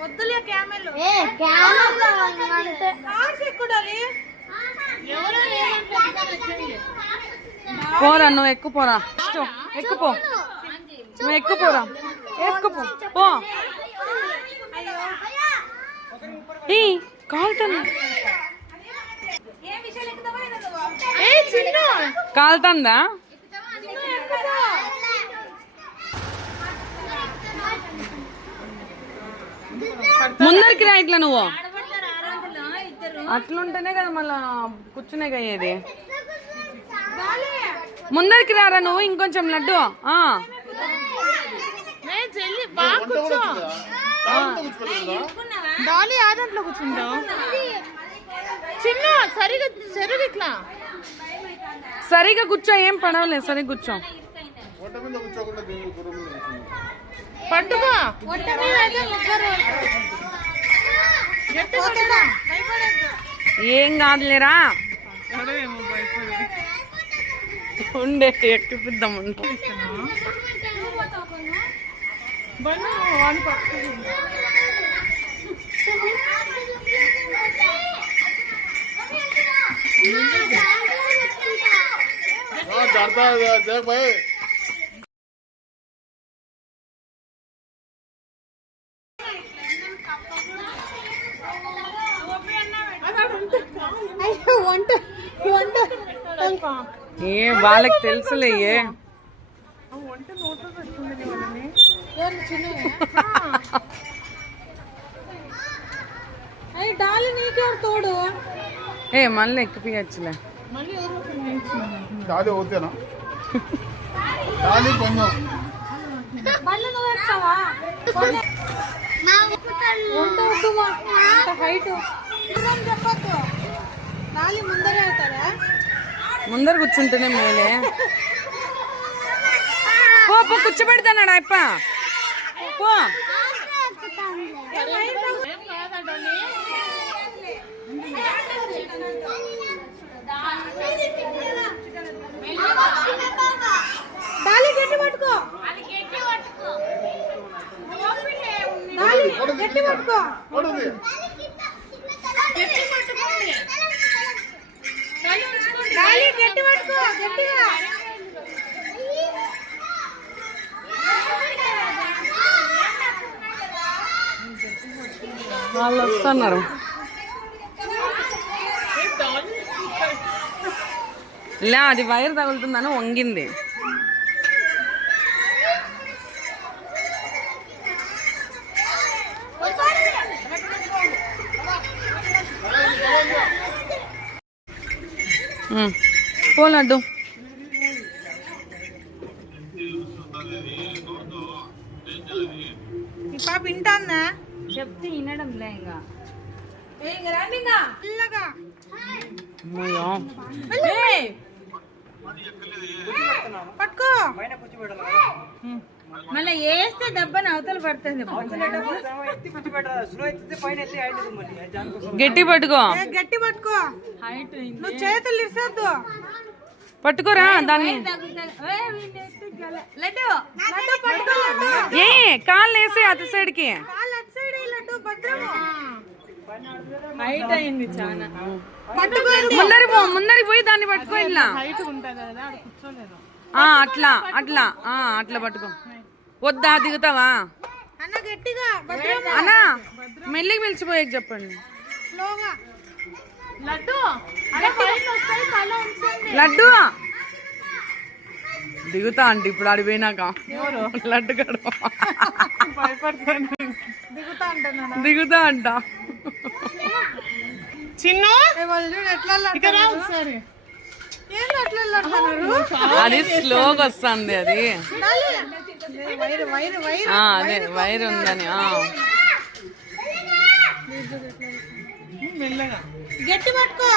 వద్దులే క్యామెల్ పోరా నువ్వు ఎక్కుపోరా ఎక్కుపో నువ్వు ఎక్కుపోరా వేసుకుపో పో కాలుతుంది కాలుతుందా ముందరికి రా ఇట్లా నువ్వు అట్లుంటేనే కదా మళ్ళా కూర్చునే అయ్యేది ముందరికి రారా నువ్వు ఇంకొంచెం లడ్డు డాలీ ఆ దాంట్లో కూర్చుంటావు చిన్న సరిగా చెరుగు ఇట్లా సరిగా కూర్చో ఏం పడవలేదు సరిగా కూర్చో పట్టుకో ఏం కాదులేరా ఉండే ఎక్కిపిద్దాం ఏ వాళ్ళకి తెలుసులే డాలి నీకెవరు తోడు ఏ మళ్ళీ ఎక్కిపోయచ్చులే చెప్పద్దు డాలి ముందరే అవుతారా ముందర కూర్చుంటేనే మేలే పో పో కూర్చోబెడతానాడు అప్ప పో డాలి గట్టి పట్టుకో గట్టి పట్టుకో డాలి గట్టి పట్టుకో గట్టిగా వాళ్ళు వస్తున్నారు లే అది వైర్ తగులుతుందని వంగింది పోలడ్డు పాప వింటాందా చెప్తే వినడం లే ఇంకా రండి ఇంకా పిల్లగా పట్టుకో మళ్ళీ వేస్తే దెబ్బని అవతల పడుతుంది గట్టి పట్టుకో గట్టి పట్టుకో నువ్వు చేతులు ఇస్తద్దు పట్టుకోరా దాన్ని ఏ కాళ్ళు వేసి అటు సైడ్కి ముందరి పోయి దాన్ని పట్టుకో ఇలా అట్లా అట్లా అట్లా పట్టుకో వద్దా దిగుతావా అన్నా మెల్లికి పిలిచిపోయాక చెప్పండి లడ్డు దిగుతా అంటే ఇప్పుడు ఆడిపోయినాక లడ్డు గడు దిగుతా అంట చిన్న అది స్లోగా వస్తుంది అది అదే వైర్ ఉందని గట్టి పట్టుకో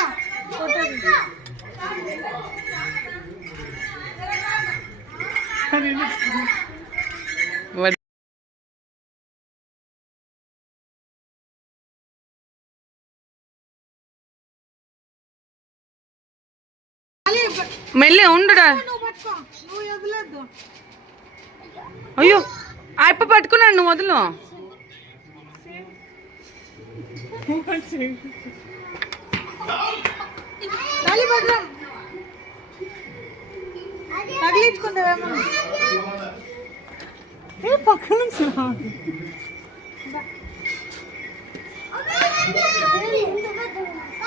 మెల్లి ఉండు నువ్వు వదలద్దు అయ్యో అప్ప పట్టుకున్నాడు నువ్వు వదులు. తగిలించుకుంటావేమో పక్క నుంచి